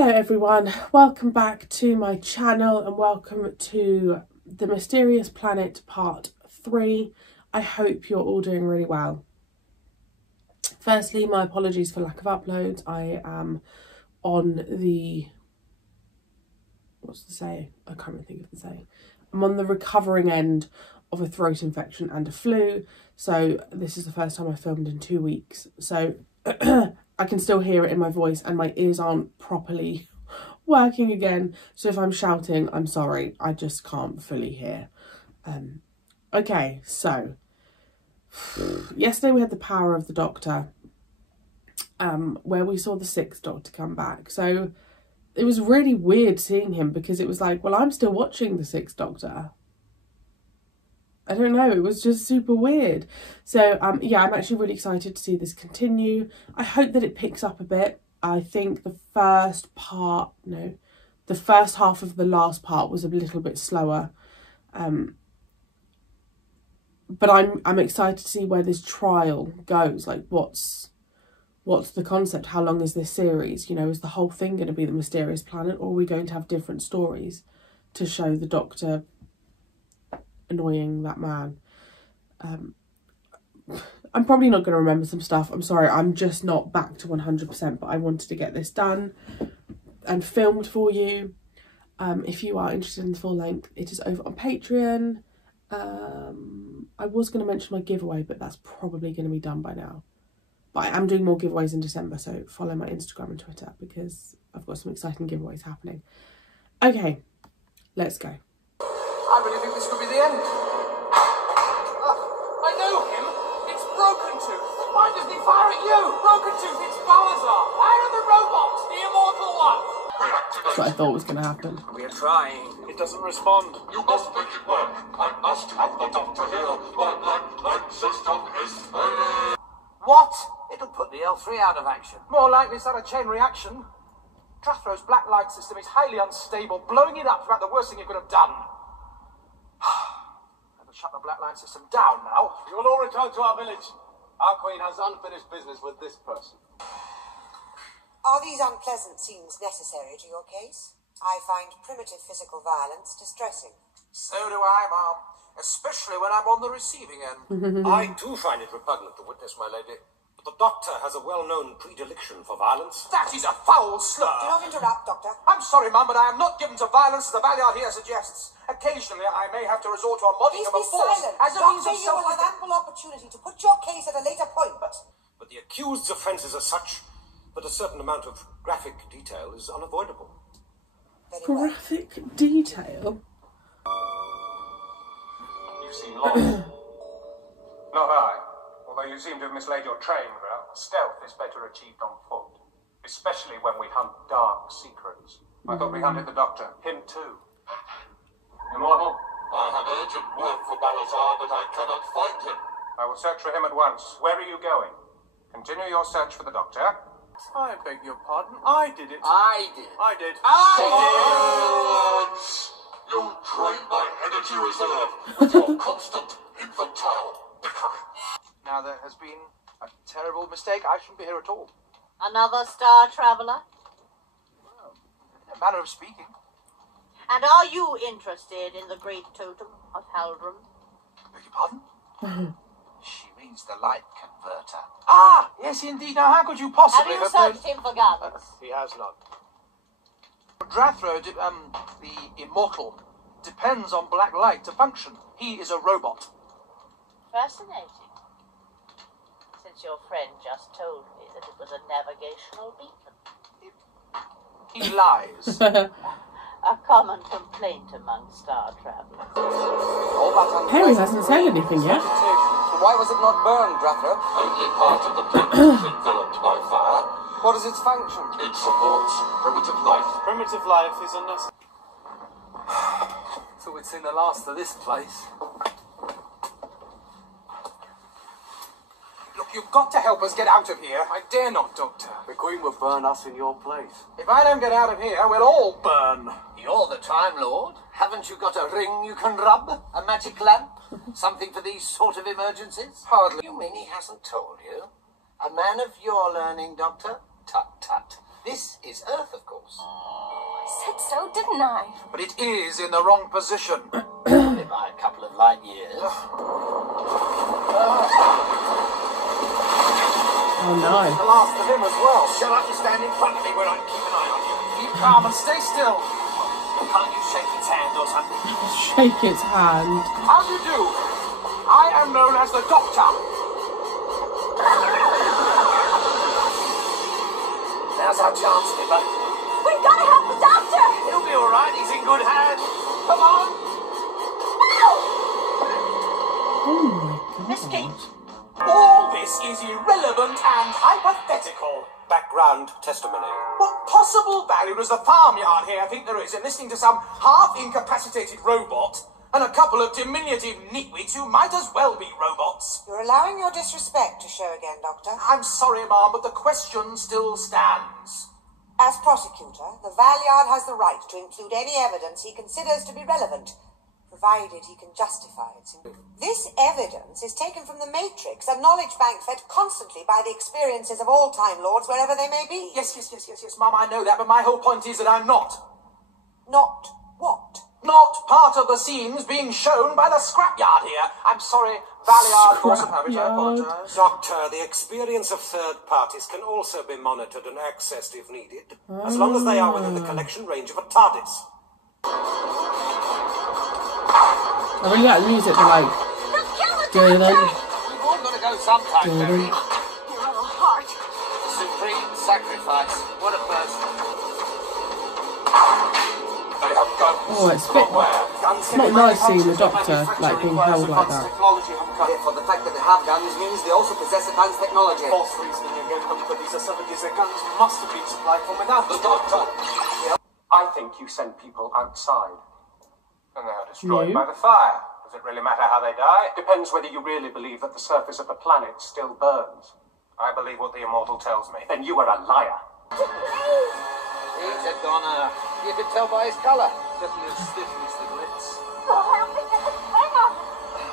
Hello everyone, welcome back to my channel and welcome to The Mysterious Planet Part 3. I hope you're all doing really well. Firstly, my apologies for lack of uploads. I am on the... what's the say? I can't really think of the say. I'm on the recovering end of a throat infection and a flu. So this is the first time I filmed in 2 weeks. So I can still hear it in my voice and my ears aren't properly working again. So if I'm shouting, I'm sorry. I just can't fully hear. Okay, so yesterday we had the Power of the Doctor, where we saw the 6th Doctor come back. So it was really weird seeing him because it was like, well, I'm still watching the 6th Doctor. I don't know, it was just super weird. So yeah, I'm actually really excited to see this continue. I hope that it picks up a bit. I think the first half of the last part was a little bit slower. But I'm excited to see where this trial goes. Like, what's the concept? How long is this series? You know, is the whole thing going to be the Mysterious Planet, or are we going to have different stories to show the Doctor annoying that man? I'm probably not going to remember some stuff. I'm sorry, I'm just not back to 100%, but I wanted to get this done and filmed for you. If you are interested in the full length, it is over on Patreon. I was going to mention my giveaway, but that's probably going to be done by now. But I am doing more giveaways in December, so follow my Instagram and Twitter because I've got some exciting giveaways happening. Okay, let's go. I really think this could be the end. I know him. It's Broken Tooth. Why doesn't he fire at you? Broken Tooth, it's Balazar. Fire at the robot, the immortal one. That's what I thought was going to happen. We are trying. It doesn't respond. You must make it work. I must have the Doctor here. My black system is failing. What? It'll put the L3 out of action. More likely it's not a chain reaction. Drathro's black light system is highly unstable. Blowing it up is about the worst thing you could have done. Better shut the black light system down now. You will all return to our village. Our queen has unfinished business with this person. Are these unpleasant scenes necessary to your case? I find primitive physical violence distressing. So do I, Mom. Especially when I'm on the receiving end. I too find it repugnant to witness, my lady. But the Doctor has a well-known predilection for violence. That is a foul slur. Do not interrupt, Doctor. I'm sorry, Mum, but I am not given to violence as the Valiant here suggests. Occasionally, I may have to resort to a Please modicum be of force silent. as a means Doctor, of you will have self-defense. ample opportunity to put your case at a later point. But the accused's offences are such that a certain amount of graphic detail is unavoidable. Very well. Graphic detail? You seem lost. Not I. Although you seem to have mislaid your train route, stealth is better achieved on foot. Especially when we hunt dark secrets. I thought we hunted the Doctor. Him too. Immortal? I have urgent work for Balazar, but I cannot find him. I will search for him at once. Where are you going? Continue your search for the Doctor. I beg your pardon. I did it. I did. I did. Silence! You drain my energy reserve with your constant infantile bickering. Now there has been a terrible mistake. I shouldn't be here at all. Another star traveller? Well, in a manner of speaking. And are you interested in the great totem of Haldrum? Beg your pardon? She means the light converter. Ah, yes, indeed. Now, how could you possibly Have you known- searched him for guns? He has none. Drathro, the immortal, depends on black light to function. He is a robot. Fascinating. Since your friend just told me that it was a navigational beacon. He lies. A common complaint among star travellers. All that Harry hasn't said anything yet. Why was it not burned, Drathro? Only part of the planet is enveloped by fire. What is its function? It supports primitive life. Primitive life is unnecessary. Thought we'd seen the last of this place. Look, you've got to help us get out of here. I dare not, Doctor. The Queen will burn us in your place. If I don't get out of here, we'll all burn. You're the Time Lord. Haven't you got a ring you can rub? A magic lamp? Something for these sort of emergencies? Hardly. You mean he hasn't told you? A man of your learning, Doctor? Tut, tut. This is Earth, of course. I said so, didn't I? But it is in the wrong position. Only by a couple of light years. Oh no. The last of him as well. Shall I have to stand in front of me when I keep an eye on you? Keep calm and stay still. Can't you shake its hand or something? Shake its hand. How do you do? I am known as the Doctor. Now's our chance, Dipper. We've got to help the doctor! He'll be all right. He's in good hands. Come on. Oh my god. Miss Kate. All this is irrelevant and hypothetical. Background testimony. What possible value does the farmyard here think there is in listening to some half-incapacitated robot and a couple of diminutive nitwits who might as well be robots? You're allowing your disrespect to show again, Doctor. I'm sorry, ma'am, but the question still stands. As prosecutor, the Valeyard has the right to include any evidence he considers to be relevant, provided he can justify it. This evidence is taken from the Matrix, a knowledge bank fed constantly by the experiences of all Time Lords, wherever they may be. Yes, ma'am, I know that, but my whole point is that I'm not. Not what? Not part of the scenes being shown by the scrapyard here. I'm sorry, Valeyard, force of habit, I apologise. Doctor, the experience of third parties can also be monitored and accessed if needed, as long as they are within the collection range of a TARDIS. I really like the music, they're like, We've all got to go sometime, Mary. Your little heart. Supreme sacrifice. What a first. They have guns. oh, it's not nice seeing the Doctor like being held like that. Therefore, the fact that they have guns means they also possess advanced technology. False reasoning again, but these are 70s. Their guns must have been supplied from without the Doctor. I think you send people outside. And they are destroyed No. by the fire. Does it really matter how they die? Depends whether you really believe that the surface of the planet still burns. I believe what the Immortal tells me. Then you are a liar. He's a goner. You can tell by his colour. Definitely a stiffness that lets. Oh, help me get the thing off.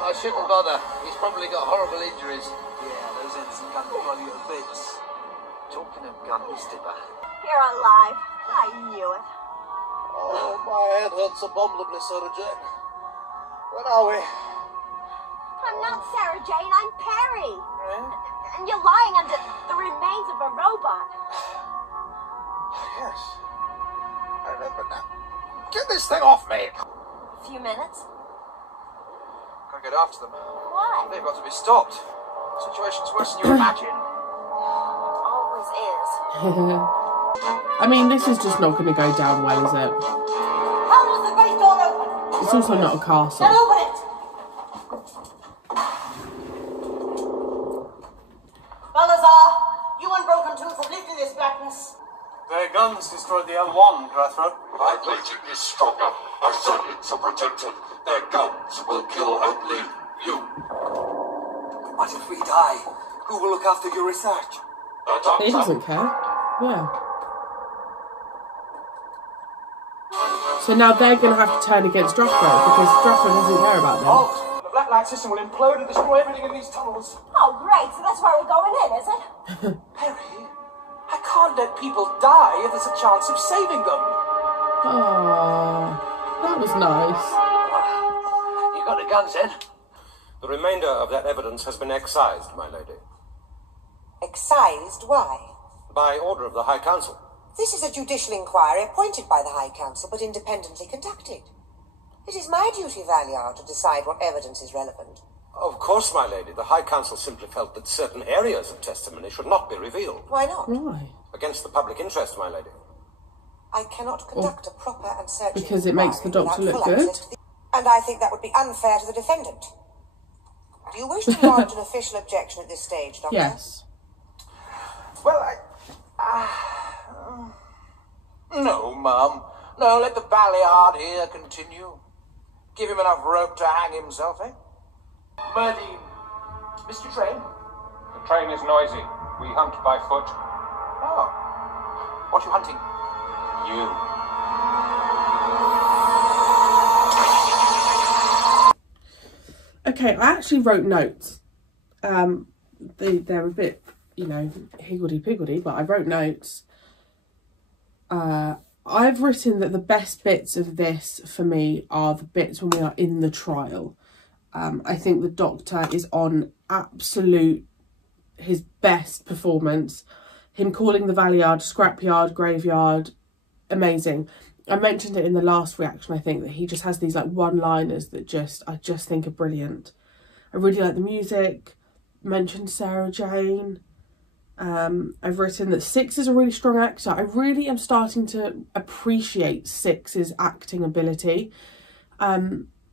I shouldn't bother. He's probably got horrible injuries. Yeah, those ensign guns will blow you to bits. Talking of guns, Dipper. You're alive. I knew it. Oh, my head hurts abominably, Sarah Jane. Where are we? I'm not Sarah Jane, I'm Perry. Eh? And you're lying under the remains of a robot. Yes. I remember now. Get this thing off me! A few minutes? Gotta get after them. Why? They've got to be stopped. The situation's worse than you imagine. Always is. I mean, this is just not going to go down well, is it? How was the great door open? It's also not a castle. Then open it! Balazar, you and Broken Tooth have lived in this blackness. Their guns destroyed the L1, Grathra. My plating is stronger. Our circuits are protected. Their guns will kill only you. What if we die? Who will look after your research? The Doctor. He doesn't care. Yeah. So now they're going to have to turn against Draco because Draco doesn't care about them. Halt! The black light system will implode and destroy everything in these tunnels. Oh, great. So that's where we're going in, is it? Perry, I can't let people die if there's a chance of saving them. Oh, that was nice. You got the guns then? The remainder of that evidence has been excised, my lady. Excised? Why? By order of the High Council. This is a judicial inquiry appointed by the High Council, but independently conducted. It is my duty, Valeyard, to decide what evidence is relevant. Of course, my lady. The High Council simply felt that certain areas of testimony should not be revealed. Why not? Why? Against the public interest, my lady. I cannot conduct a proper and searching Because it makes the inquiry Doctor without look full good? access to and I think that would be unfair to the defendant. Do you wish to lodge an official objection at this stage, Doctor? Yes. Well, no, Mum. No, let the Valeyard here continue. Give him enough rope to hang himself, eh? Murdine, Mr. Train? The train is noisy. We hunt by foot. Oh. What are you hunting? You. Okay, I actually wrote notes. They're a bit, you know, higgledy-piggledy, but I wrote notes. I've written that the best bits of this for me are the bits when we are in the trial. I think the Doctor is on his best performance. Him calling the Valeyard scrapyard, graveyard, amazing. I mentioned it in the last reaction, I think, that he just has these like one-liners that I just think are brilliant. I really like the music. Mentioned Sarah Jane. I've written that Six is a really strong actor. I really am starting to appreciate Six's acting ability,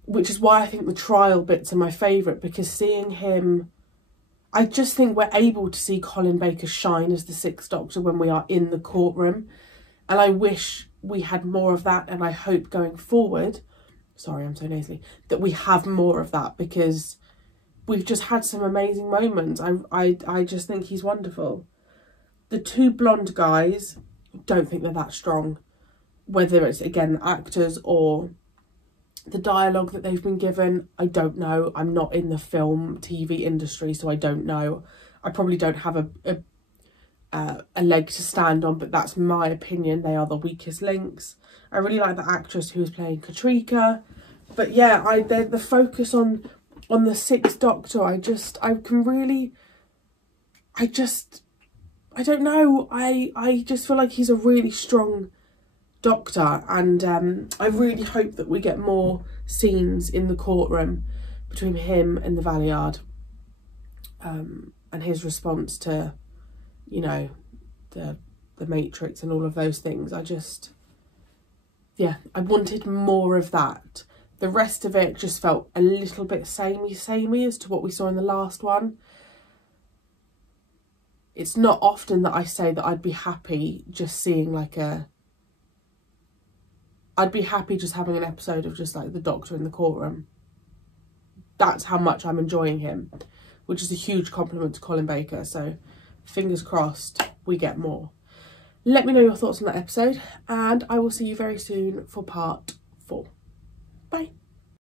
which is why I think the trial bits are my favourite, because seeing him, I just think we're able to see Colin Baker shine as the Sixth Doctor when we are in the courtroom, and I wish we had more of that, and I hope going forward, sorry I'm so nasally, that we have more of that, because we've just had some amazing moments. I just think he's wonderful. The two blonde guys, don't think they're that strong. Whether it's, again, the actors or the dialogue that they've been given, I don't know. I'm not in the film, TV industry, so I don't know. I probably don't have a leg to stand on, but that's my opinion. They are the weakest links. I really like the actress who was playing Katrika. But yeah, the focus on the Sixth Doctor, I don't know, I just feel like he's a really strong Doctor, and I really hope that we get more scenes in the courtroom between him and the Valeyard, and his response to, you know, the Matrix and all of those things. I wanted more of that. The rest of it just felt a little bit samey as to what we saw in the last one. It's not often that I say that I'd be happy just seeing I'd be happy just having an episode of just like the Doctor in the courtroom. That's how much I'm enjoying him, which is a huge compliment to Colin Baker. So fingers crossed we get more. Let me know your thoughts on that episode, and I will see you very soon for part 4. Bye.